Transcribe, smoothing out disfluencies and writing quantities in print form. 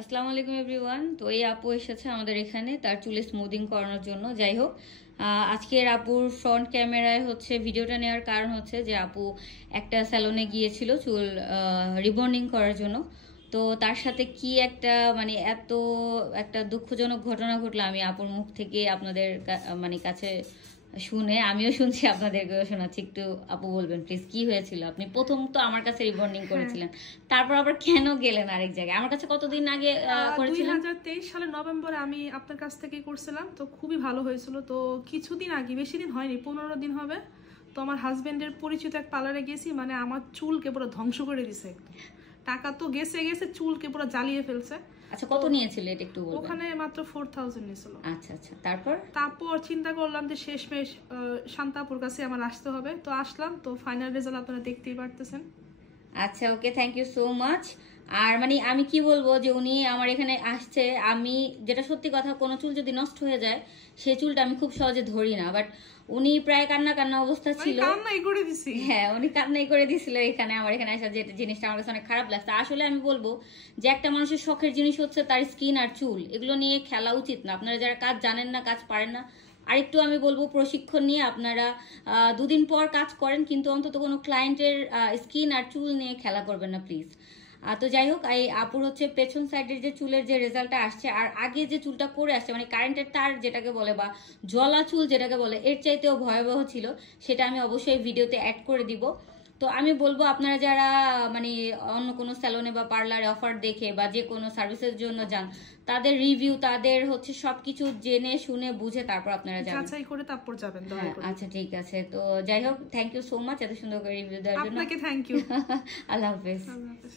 আসসালামু আলাইকুম এভরিওয়ান। তো এই আপু এসেছে আমাদের এখানে তার চুলে স্মুদিং করানোর জন্য। যাই হোক, আজকের আপুর ফ্রন্ট ক্যামেরায় হচ্ছে ভিডিওটা নেওয়ার কারণ হচ্ছে যে আপু একটা স্যালনে গিয়েছিল চুল রিবন্ডিং করার জন্য। তো তার সাথে কি একটা মানে এত একটা দুঃখজনক ঘটনা ঘটলো, আমি আপুর মুখ থেকে আপনাদের মানে কাছে শুনে আমিও শুনছি, আপনাদেরকেও শোনাচ্ছি। একটু আপু বলবেন প্লিজ কি হয়েছিল? আপনি প্রথম তো আমার কাছে রিবন্ডিং করেছিলেন, তারপর আবার কেন গেলেন আরেক জায়গায়? আমার কাছে কতদিন আগে করেছিলেন? 2023 সালের নভেম্বরে আমি আপনার কাছ থেকে করছিলাম, তো খুবই ভালো হয়েছিল। তো কিছুদিন আগে, বেশি দিন হয়নি, 15 দিন হবে, তো আমার হাজবেন্ডের পরিচিত এক পার্লারে গেছি। মানে আমার চুলকে পুরো ধ্বংস করে দিছে। টাকা তো গেছে গেছে, চুলকে পুরো জ্বালিয়ে ফেলছে। আচ্ছা, কত নিয়েছিল এটা একটু বলবেন? ওখানে মাত্র 4000 নিয়েছিল। আচ্ছা আচ্ছা, তারপর তারপর চিন্তা করলাম যে শেষমেশ শান্তাপুর কাছে আমার আসতে হবে, তো আসলাম। তো ফাইনাল রেজাল্ট আপনারা দেখতেই পারতেছেন। আচ্ছা, ওকে, থ্যাংক ইউ সো মাচ। আর মানে আমি কি বলবো যে উনি আমার এখানে আসছে, আমি যেটা সত্যি কথা, কোনো চুল যদি নষ্ট হয়ে যায় সেই চুলটা আমি খুব সহজে ধরি না, বাট উনি প্রায় কান্না কান্না অবস্থা ছিল। কান্নাই করে দিছি। হ্যাঁ, উনি কান্নাই করে দিছিল এখানে, আমার এখানে আসা, যে জিনিসটা আমার কাছে অনেক খারাপ লাগছে। আসলে আমি বলবো যে একটা মানুষের শখের জিনিস হচ্ছে তার স্কিন আর চুল, এগুলো নিয়ে খেলা উচিত না। আপনারা যারা কাজ জানেন না, কাজ পারেন না, আরেকটু আমি বলবো প্রশিক্ষণ নিয়ে আপনারা দুদিন পর কাজ করেন, কিন্তু অন্তত কোনো ক্লায়েন্টের স্কিন আর চুল নিয়ে খেলা করবেন না প্লিজ। তো যাই হোক, এই আপুর হচ্ছে পেছন সাইডের যে চুলের যে রেজাল্টটা আসছে, আর আগে যে চুলটা করে আসছে মানে কারেন্টের তার যেটাকে বলে বা জলা চুল যেটাকে বলে, এর চাইতেও ভয়াবহ ছিল। সেটা আমি অবশ্যই ভিডিওতে অ্যাড করে দিব। তো আমি বলবো আপনারা যারা মানে অন্য কোনো স্যালনে বা পার্লারে অফার দেখে বা যে কোনো সার্ভিসের জন্য যান, তাদের রিভিউ, তাদের হচ্ছে সবকিছু জেনে শুনে বুঝে তারপর আপনারা যাবেন, যাচাই করে তারপর যাবেন। আচ্ছা ঠিক আছে। তো যাই হোক, থ্যাংক ইউ সো মাচ এত সুন্দর করে রিভিউ দেওয়ার জন্য। আপনাকে থ্যাংক ইউ। আল্লাহ হাফেজ। আল্লাহ হাফেজ।